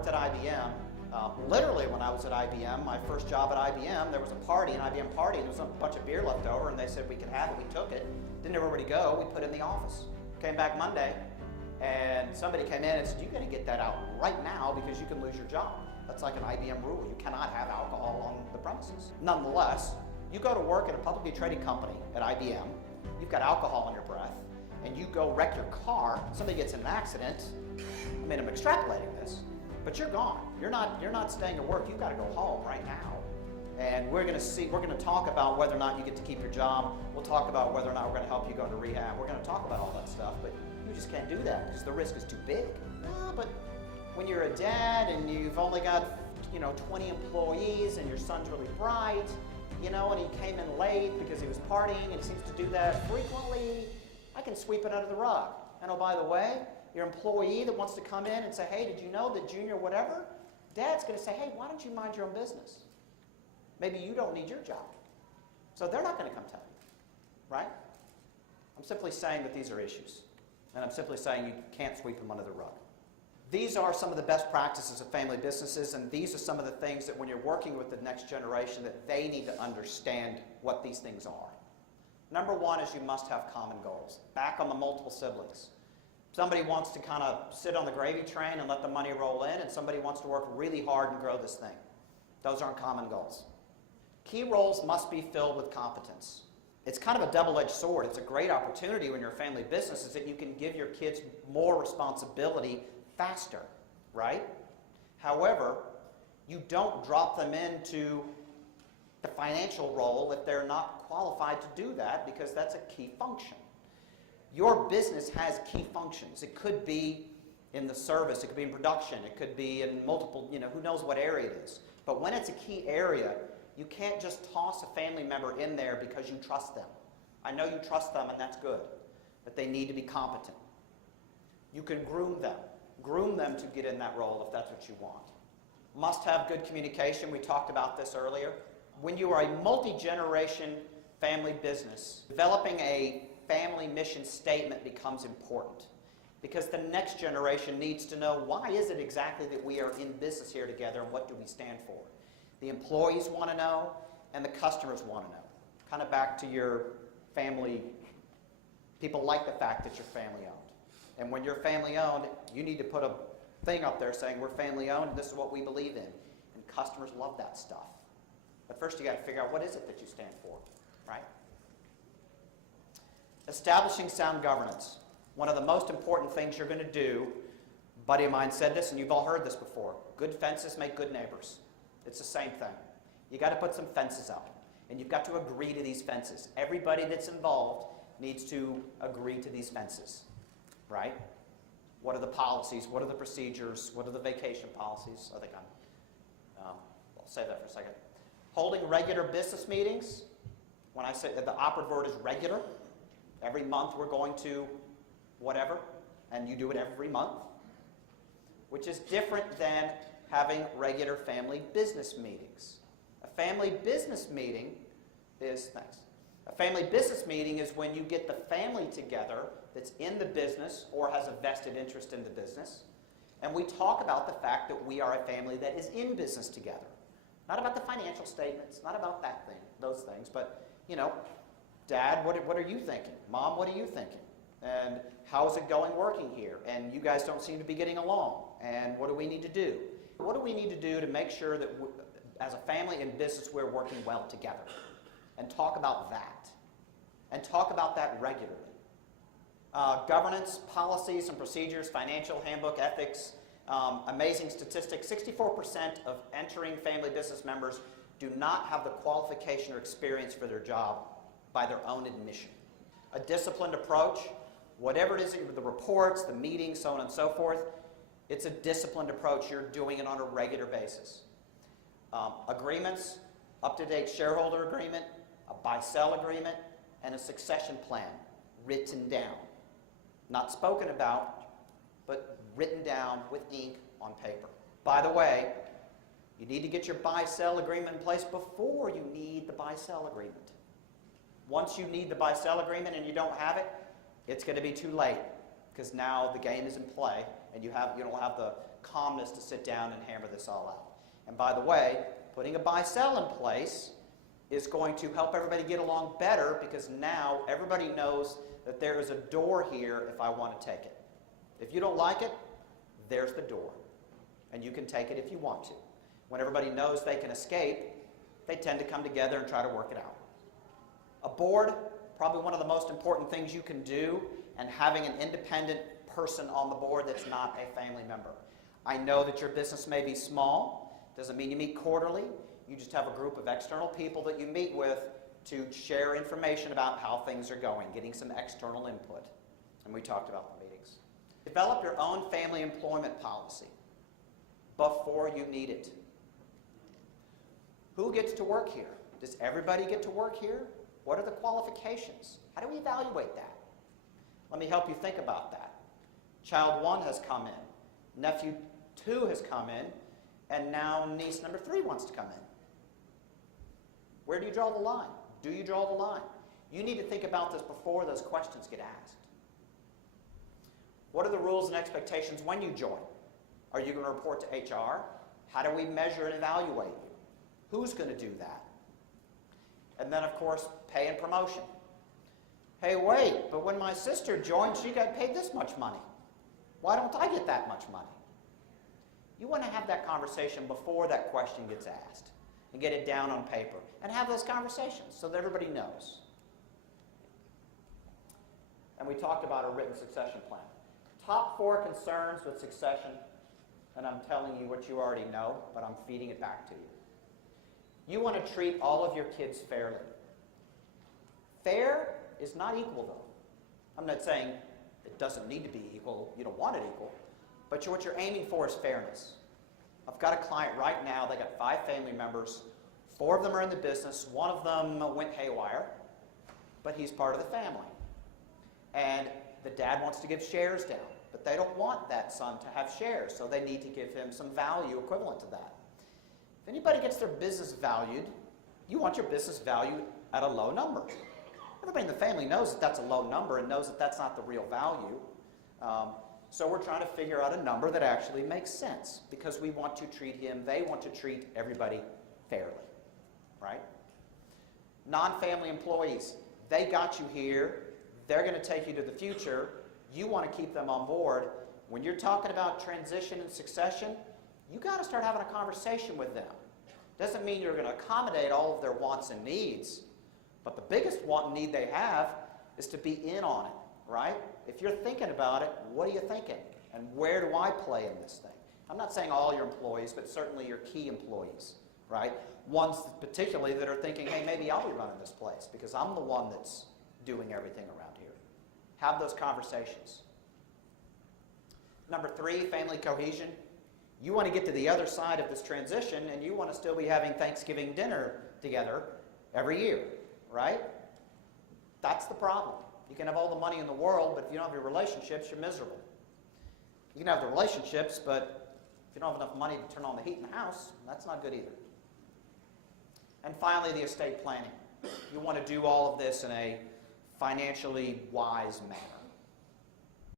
worked at IBM, literally when I was at IBM, my first job at IBM, there was a party, an IBM party, and there was a bunch of beer left over, and they said we could have it. We took it. Didn't know where to go. We put it in the office. Came back Monday, and somebody came in and said, you got to get that out right now because you can lose your job. That's like an IBM rule. You cannot have alcohol on the premises. Nonetheless, you go to work at a publicly traded company at IBM, you've got alcohol in your breath, and you go wreck your car, somebody gets in an accident. I mean, I'm extrapolating this, but you're gone. You're not staying at work. You've got to go home right now. And we're going to talk about whether or not you get to keep your job. We'll talk about whether or not we're going to help you go into rehab. We're going to talk about all that stuff, but you just can't do that because the risk is too big. No, but when you're a dad and you've only got, 20 employees and your son's really bright, and he came in late because he was partying and he seems to do that frequently, I can sweep it under the rug. And oh, by the way, your employee that wants to come in and say, hey, did you know that junior whatever? Dad's going to say, hey, why don't you mind your own business? Maybe you don't need your job. So they're not going to come tell you, right? I'm simply saying that these are issues. And I'm simply saying you can't sweep them under the rug. These are some of the best practices of family businesses, and these are some of the things that when you're working with the next generation that they need to understand what these things are. Number one is you must have common goals. Back on the multiple siblings. Somebody wants to kind of sit on the gravy train and let the money roll in, and somebody wants to work really hard and grow this thing. Those aren't common goals. Key roles must be filled with competence. It's kind of a double-edged sword. It's a great opportunity when you're a family business is that you can give your kids more responsibility faster, right? However, you don't drop them into the financial role if they're not qualified to do that because that's a key function. Your business has key functions. It could be in the service, it could be in production, it could be in multiple, who knows what area it is. But when it's a key area, you can't just toss a family member in there because you trust them. I know you trust them and that's good, but they need to be competent. You can groom them to get in that role if that's what you want. Must have good communication. We talked about this earlier. When you are a multi-generation family business, developing a family mission statement becomes important because the next generation needs to know why is it exactly that we are in business here together and what do we stand for. The employees want to know and the customers want to know. Kind of back to your family, people like the fact that you're family owned. And when you're family owned, you need to put a thing up there saying we're family owned and this is what we believe in. And customers love that stuff. But first you got to figure out what is it that you stand for, right? Establishing sound governance. One of the most important things you're going to do, a buddy of mine said this and you've all heard this before, good fences make good neighbors. It's the same thing. You got to put some fences up and you've got to agree to these fences. Everybody that's involved needs to agree to these fences, right? What are the policies? What are the procedures? What are the vacation policies? I think I'll save that for a second. Holding regular business meetings. When I say that the operative word is regular, every month we're going to whatever, and you do it every month, which is different than having regular family business meetings. A family business meeting is, a family business meeting is when you get the family together that's in the business or has a vested interest in the business, and we talk about the fact that we are a family that is in business together. Not about the financial statements, not about that thing, those things, but, Dad, what are you thinking? Mom, what are you thinking? And how's it going working here? And you guys don't seem to be getting along. And what do we need to do? What do we need to do to make sure that as a family and business we're working well together? And talk about that. And talk about that regularly. Governance, policies and procedures, financial handbook, ethics, amazing statistic, 64% of entering family business members do not have the qualification or experience for their job by their own admission. A disciplined approach, whatever it is, the reports, the meetings, so on and so forth, it's a disciplined approach. You're doing it on a regular basis. Agreements, up-to-date shareholder agreement, a buy-sell agreement, and a succession plan written down. Not spoken about, but written down with ink on paper. By the way, you need to get your buy-sell agreement in place before you need the buy-sell agreement. Once you need the buy-sell agreement and you don't have it, it's going to be too late because now the game is in play and you don't have calmness to sit down and hammer this all out. And by the way, putting a buy-sell in place is going to help everybody get along better, because now everybody knows that there is a door here if I want to take it. If you don't like it, there's the door. And you can take it if you want to. When everybody knows they can escape, they tend to come together and try to work it out. A board, probably one of the most important things you can do, and having an independent person on the board that's not a family member. I know that your business may be small. Doesn't mean you meet quarterly. You just have a group of external people that you meet with to share information about how things are going, getting some external input. And we talked about the meetings. Develop your own family employment policy before you need it. Who gets to work here? Does everybody get to work here? What are the qualifications? How do we evaluate that? Let me help you think about that. Child 1 has come in. Nephew 2 has come in. And now niece number 3 wants to come in. Where do you draw the line? Do you draw the line? You need to think about this before those questions get asked. What are the rules and expectations when you join? Are you going to report to HR? How do we measure and evaluate you? Who's going to do that? And then, of course, pay and promotion. Hey, wait, but when my sister joined, she got paid this much money. Why don't I get that much money? You want to have that conversation before that question gets asked, and get it down on paper, and have those conversations so that everybody knows. And we talked about a written succession plan. Top 4 concerns with succession, and I'm telling you what you already know, but I'm feeding it back to you. You want to treat all of your kids fairly. Fair is not equal, though. I'm not saying it doesn't need to be equal. You don't want it equal. But what you're aiming for is fairness. I've got a client right now. They got 5 family members. 4 of them are in the business. 1 of them went haywire, but he's part of the family. And the dad wants to give shares down, but they don't want that son to have shares, so they need to give him some value equivalent to that. If anybody gets their business valued, you want your business valued at a low number. Everybody in the family knows that that's a low number and knows that that's not the real value. So we're trying to figure out a number that actually makes sense, because we want to treat him, they want to treat everybody fairly, right? Non-family employees, they got you here, they're going to take you to the future, you want to keep them on board. When you're talking about transition and succession, you got to start having a conversation with them. Doesn't mean you're going to accommodate all of their wants and needs, but the biggest want and need they have is to be in on it, right? If you're thinking about it, what are you thinking? And where do I play in this thing? I'm not saying all your employees, but certainly your key employees, right? Ones particularly that are thinking, hey, maybe I'll be running this place because I'm the one that's doing everything around here. Have those conversations. Number 3, family cohesion. You want to get to the other side of this transition, and you want to still be having Thanksgiving dinner together every year, right? That's the problem. You can have all the money in the world, but if you don't have your relationships, you're miserable. You can have the relationships, but if you don't have enough money to turn on the heat in the house, that's not good either. And finally, the estate planning. You want to do all of this in a financially wise manner.